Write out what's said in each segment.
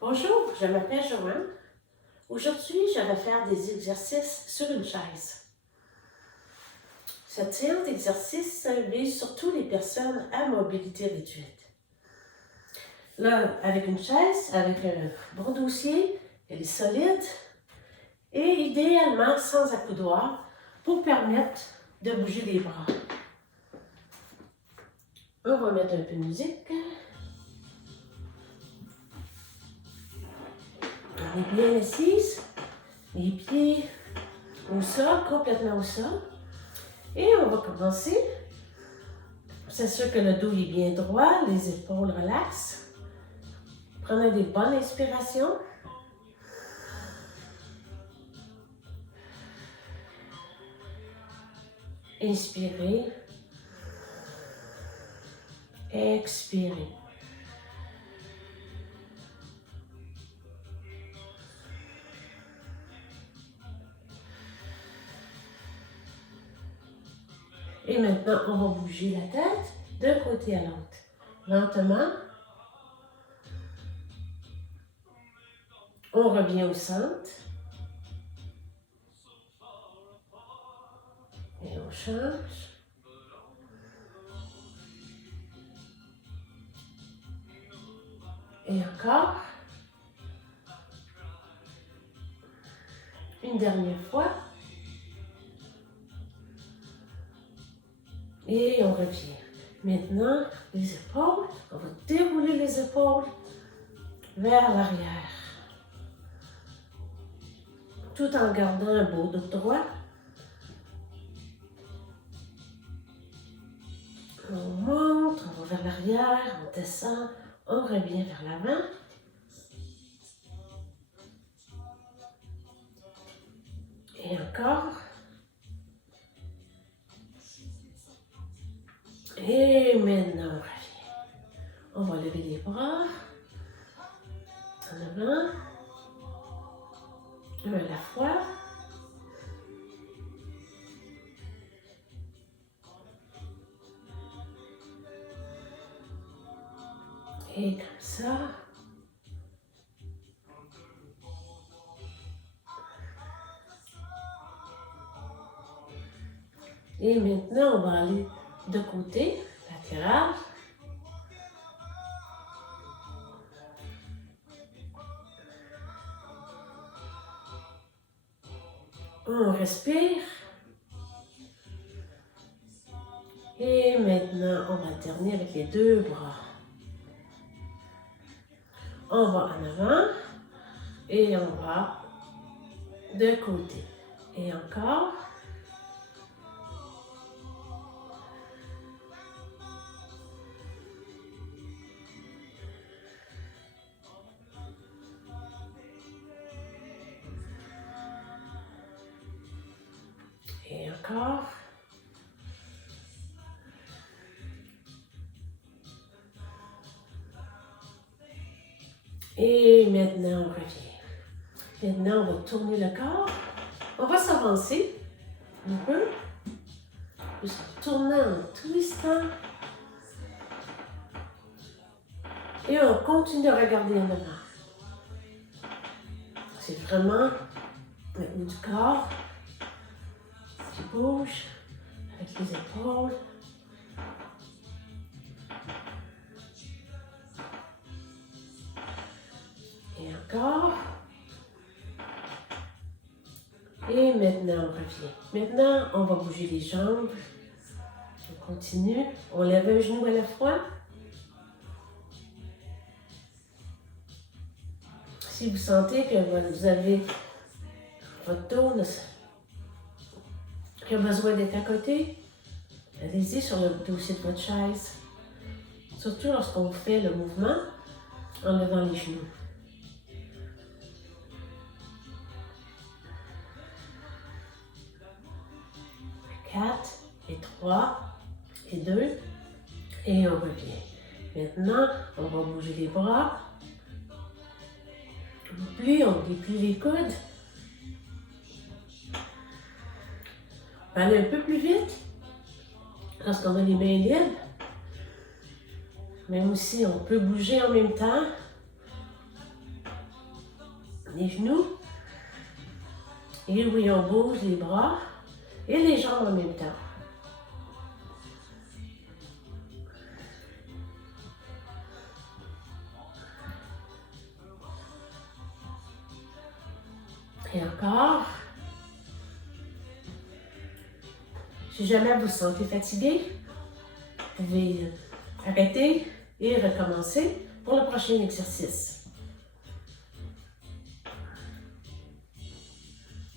Bonjour, je m'appelle Joanne. Aujourd'hui, je vais faire des exercices sur une chaise. Cette séance d'exercice vise surtout les personnes à mobilité réduite. Là, avec une chaise, avec un bon dossier, elle est solide et idéalement sans accoudoir pour permettre de bouger les bras. On va mettre un peu de musique. On est bien assise, les pieds au sol, complètement au sol. Et on va commencer. C'est sûr que le dos est bien droit, les épaules relaxent. Prenez des bonnes inspirations. Inspirez. Expirez. Et maintenant, on va bouger la tête d'un côté à l'autre. Lentement. On revient au centre. Et on change. Et encore. Une dernière fois. Et on revient. Maintenant, les épaules. On va dérouler les épaules vers l'arrière. Tout en gardant un beau dos droit. On monte, on va vers l'arrière, on descend, on revient vers l'avant. Et encore. Et maintenant, on revient. On va lever les bras. En avant. Un à la fois. Et comme ça. Et maintenant, on va aller de côté, latéral. On respire. Et maintenant, on va alterner avec les deux bras. On va en avant et on va de côté. Et encore. Et encore. Et maintenant, on revient. Maintenant, on va tourner le corps. On va s'avancer un peu. Juste en tournant, en twistant. Et on continue à regarder en avant. C'est vraiment le haut du corps qui bouge avec les épaules. Et encore. Et maintenant, on revient. Maintenant, on va bouger les jambes. On continue. On lève un genou à la fois. Si vous sentez que vous avez votre dos qui a besoin d'être à côté, allez-y sur le dossier de votre chaise. Surtout lorsqu'on fait le mouvement en levant les genoux. 4 et 3 et 2 et on revient. Maintenant, on va bouger les bras. On déplie les coudes. On va aller un peu plus vite lorsqu'on a les mains libres. Même aussi, on peut bouger en même temps. les genoux. Et oui, on bouge les bras et les jambes en même temps. Et encore. Si jamais vous vous sentez fatigué, vous pouvez arrêter et recommencer pour le prochain exercice.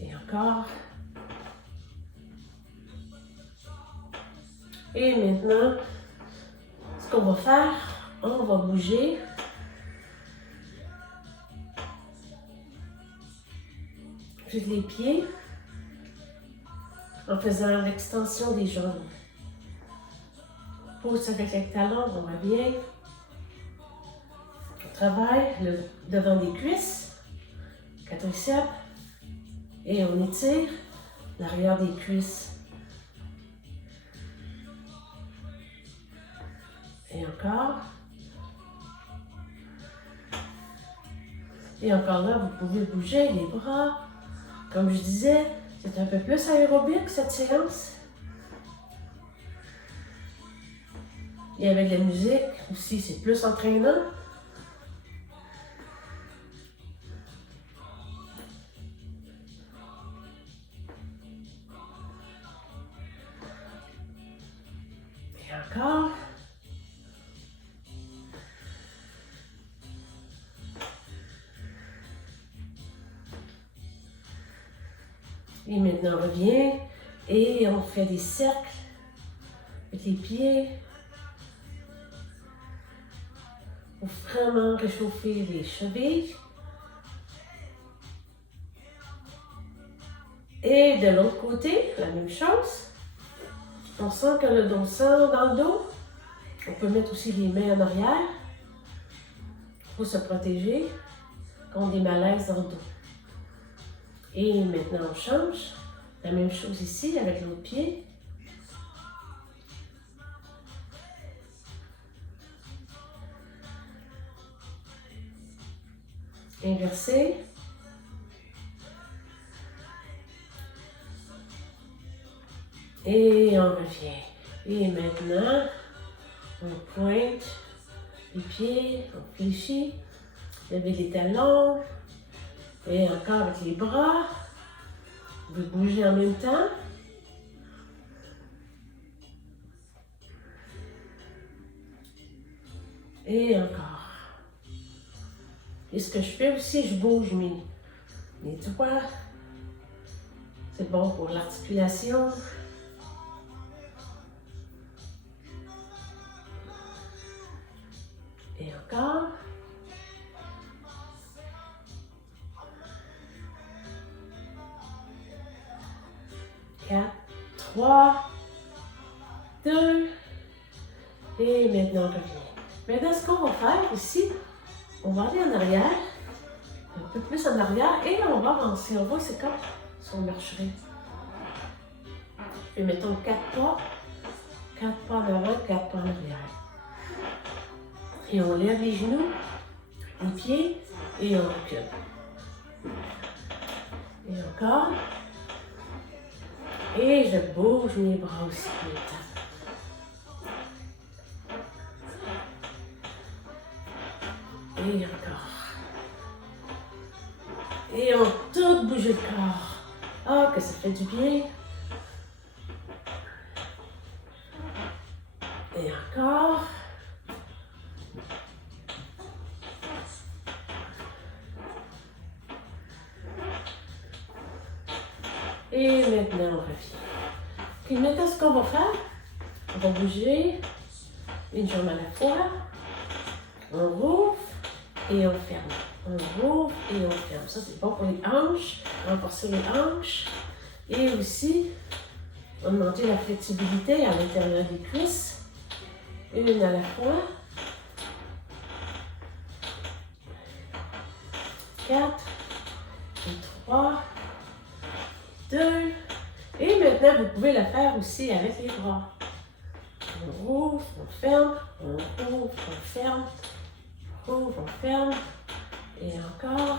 Et encore. Et maintenant, ce qu'on va faire, on va bouger juste les pieds en faisant l'extension des jambes. Pousse avec les talons, on revient. On travaille le devant des cuisses, quadriceps, et on étire l'arrière des cuisses. Et encore. Et encore là, vous pouvez bouger les bras. Comme je disais, c'est un peu plus aérobique cette séance. Et avec la musique aussi, c'est plus entraînant. Et encore. Et maintenant, on revient et on fait des cercles avec les pieds pour vraiment réchauffer les chevilles. Et de l'autre côté, la même chose. On sent que le dos sent dans le dos. On peut mettre aussi les mains en arrière pour se protéger contre des malaises dans le dos. Et maintenant, on change. La même chose ici avec l'autre pied. Inversé. Et on revient. Et maintenant, on pointe les pieds, on fléchit, levez les talons. Et encore avec les bras. Vous bougez en même temps. Et encore. Et ce que je fais aussi, je bouge mes doigts. C'est bon pour l'articulation. Et encore. 4, 3, 2, et maintenant on revient. Maintenant, ce qu'on va faire ici, on va aller en arrière, un peu plus en arrière, et on va avancer. On voit c'est comme si on marcherait. Et mettons 4 pas en avant, 4 pas en arrière. Et on lève les genoux, les pieds, et on recule. Et encore. Et je bouge mes bras aussi en même temps. Et encore. Et on tout bouge le corps. Ah, que ça fait du bien. Et encore. Et maintenant, on revient. Puis maintenant, ce qu'on va faire, on va bouger une jambe à la fois. On rouvre et on ferme. On rouvre et on ferme. Ça, c'est bon pour les hanches, renforcer les hanches. Et aussi, augmenter la flexibilité à l'intérieur des cuisses. Une à la fois. 4 et 3. 2. Et maintenant, vous pouvez le faire aussi avec les bras. On rouvre, on ferme, on rouvre, on ferme, on rouvre, on ferme. Et encore.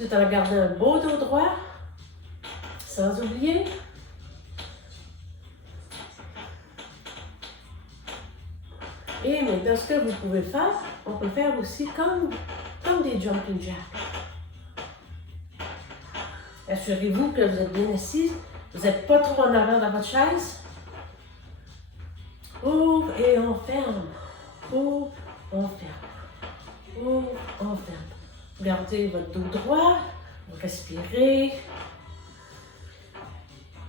Tout en gardant un beau dos droit. Sans oublier. Et maintenant, ce que vous pouvez faire, on peut faire aussi comme des jumping jacks. Assurez-vous que vous êtes bien assis. Vous n'êtes pas trop en avant dans votre chaise. Ouvre et on ferme. Ouvre, on ferme. Ouvre, on ferme. Gardez votre dos droit. Respirez.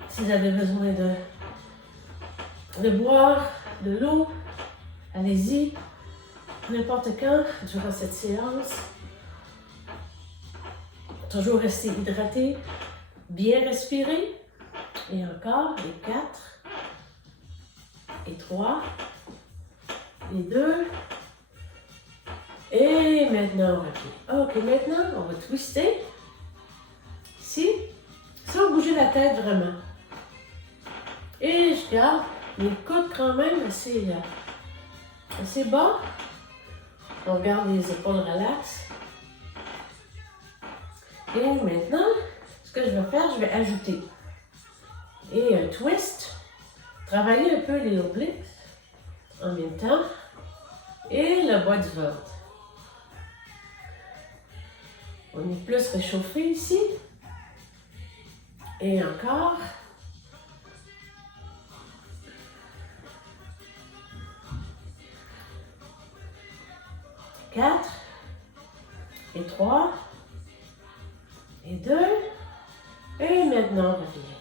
Si vous avez besoin de boire de l'eau, allez-y. N'importe quand, durant cette séance. Toujours rester hydraté. Bien respirer. Et encore, et 4. Et 3. Et 2. Et maintenant, on revient. Ok, maintenant, on va twister. Ici, sans bouger la tête vraiment. Et je garde les coudes quand même assez bas. On garde les épaules relaxes. Et maintenant, ce que je vais faire, je vais ajouter. Et un twist. Travailler un peu les obliques en même temps. Et le bas du ventre. On est plus réchauffé ici. Et encore. Quatre. Et 3. Et 2. Et maintenant, on revient.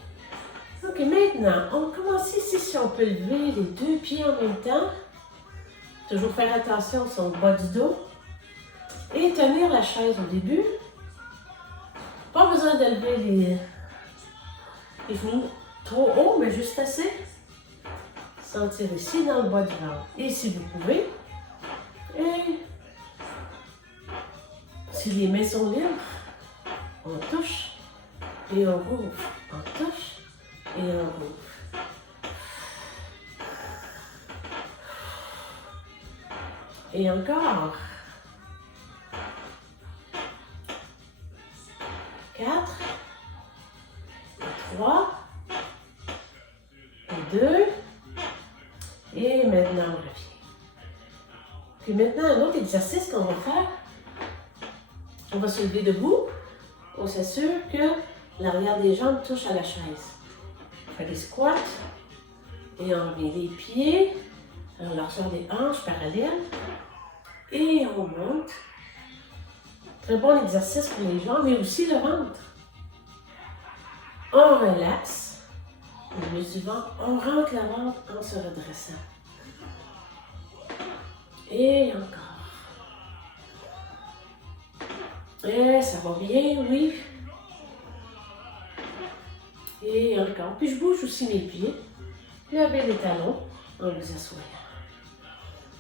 Ok, maintenant, on commence ici si on peut lever les 2 pieds en même temps. Toujours faire attention sur le bas du dos. Et tenir la chaise au début. Pas besoin de lever les genoux trop haut, mais juste assez. Sentir ici dans le bas du ventre. Et si vous pouvez. Et si les mains sont libres, on touche et on rouvre. On touche et on rouvre. Et encore. 4. Et 3. Et 2. Et maintenant, on revient. Puis maintenant, un autre exercice qu'on va faire. On va se lever debout. On s'assure que l'arrière des jambes touche à la chaise. On fait des squats. Et on revient les pieds. On leur sort des hanches parallèles. Et on monte. Très bon exercice pour les jambes, mais aussi le ventre. On relaxe. Le muscle du ventre. On rentre le ventre en se redressant. Et encore. Et ça va bien, oui. Et encore. Puis je bouge aussi mes pieds. Levez les talons en vous assoyant.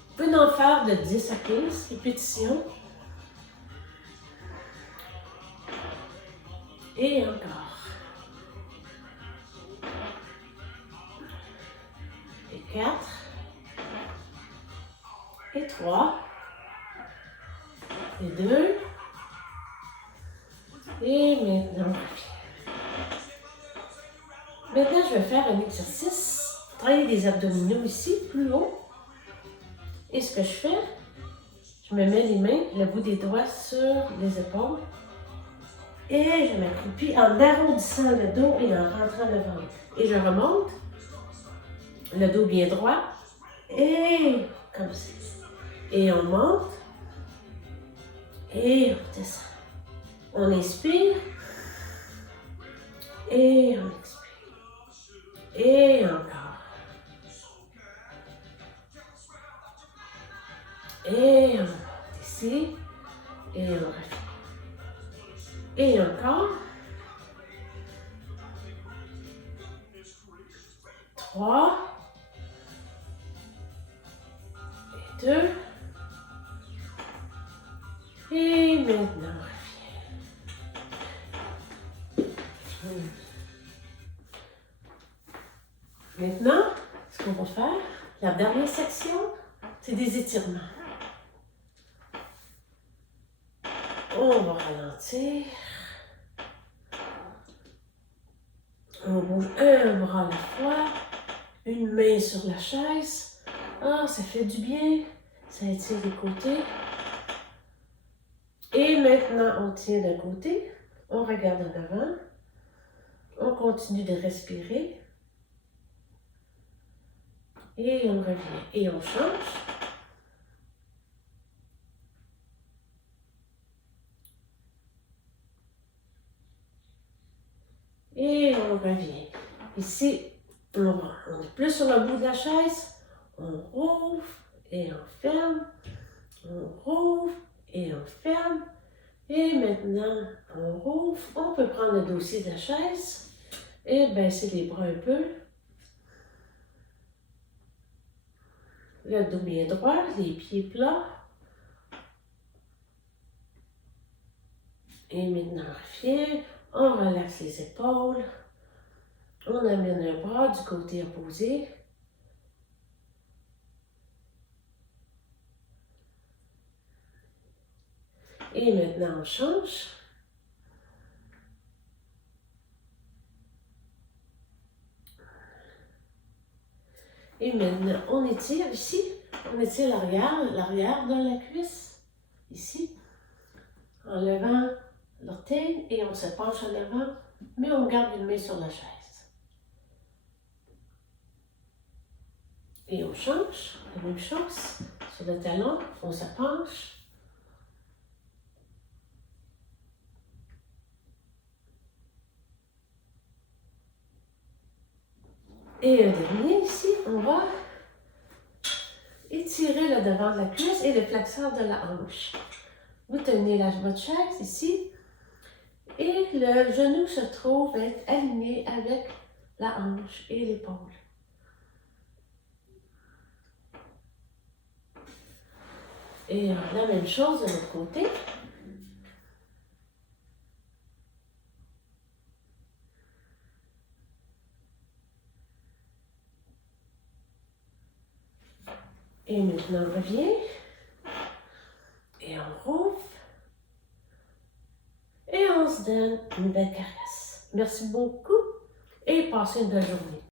Vous pouvez en faire de 10 à 15 répétitions. Et encore. Et 4. Et 3. Et 2. Et maintenant, maintenant, je vais faire un exercice. Travailler des abdominaux ici, plus haut. Et ce que je fais, je me mets les mains, le bout des doigts sur les épaules. Et je m'accroupis en arrondissant le dos et en rentrant le ventre. Et je remonte, le dos bien droit. Et comme ça. Et on monte. Et on descend. On inspire. Et on expire. Et encore. Et on monte ici. Et on revient. Et encore. 3. Et 2. Et maintenant, maintenant, ce qu'on va faire, la dernière section, c'est des étirements. On va ralentir. On bouge un bras à la fois, une main sur la chaise. Ah, ça fait du bien. Ça étire les côtés. Et maintenant, on tient d'un côté. On regarde en avant. On continue de respirer. Et on revient. Et on change. Et on revient. Ici, on est plus sur le bout de la chaise. On rouvre et on ferme. On rouvre et on ferme. Et maintenant, on rouvre. On peut prendre le dossier de la chaise et baisser les bras un peu. Le dos bien droit, les pieds plats. Et maintenant, on revient. On relaxe les épaules. On amène un bras du côté opposé. Et maintenant, on change. Et maintenant, on étire ici. On étire l'arrière de la cuisse. Ici. En levant l'orteil et on se penche en avant, mais on garde une main sur la chaise. Et on change, la même chose. Sur le talon, on se penche. Et un dernier ici, on va étirer le devant de la cuisse et le flexeur de la hanche. Vous tenez votre chaise ici et le genou se trouve être aligné avec la hanche et l'épaule. Et la même chose de l'autre côté. Et maintenant, on revient. Et on rouvre. Et on se donne une belle caresse. Merci beaucoup et passez une belle journée.